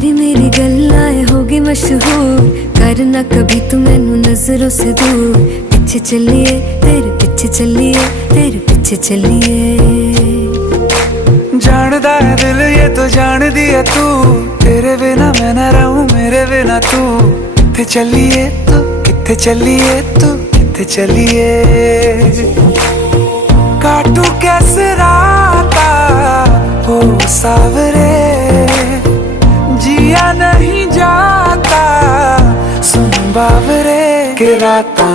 तेरी मेरी गल्लाएं होगी मशहूर, करना कभी तू मैनू नजरों से दूर। पीछे चलिए तेरे पीछे चलिए, तेरे पीछे चलिए। जानदा है दिल ये तो जान दिया तू, तेरे बिना मैं न रहूं मेरे बिना तू। किथे चलिए तू, किथे चलिए तू, किथे चलिए। काटू कैसे राता हो सावरे, जिया नहीं जाता सुन बावरे के राता